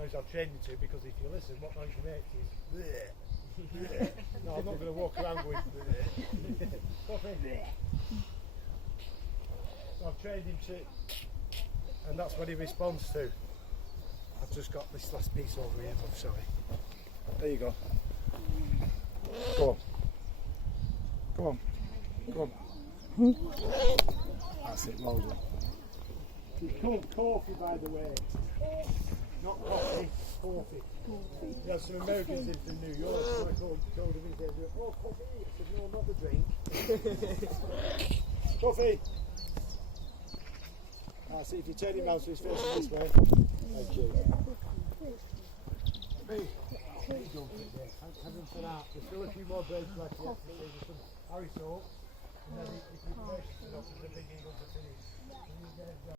noise I've trained him to, because if you listen, what noise he makes is bleh, bleh. No, I'm not going to walk around going bleh. Coffee. So I've trained him to, and that's what he responds to. I've just got this last piece over here, I'm sorry. There you go. Go on. Come on. Come on. That's it, well done. It's called coffee, by the way. Not coffee, coffee. There's some Americans in from New York, and I told them, he said, oh, coffee. I said, no, not the drink. Coffee. See if you turn him round so he's facing this way. Thank you. Hey, don't sit there. Have him sit out. There's still a few more birds left yet. There's some Harry soap. And then if you push, there's a big eagle to finish.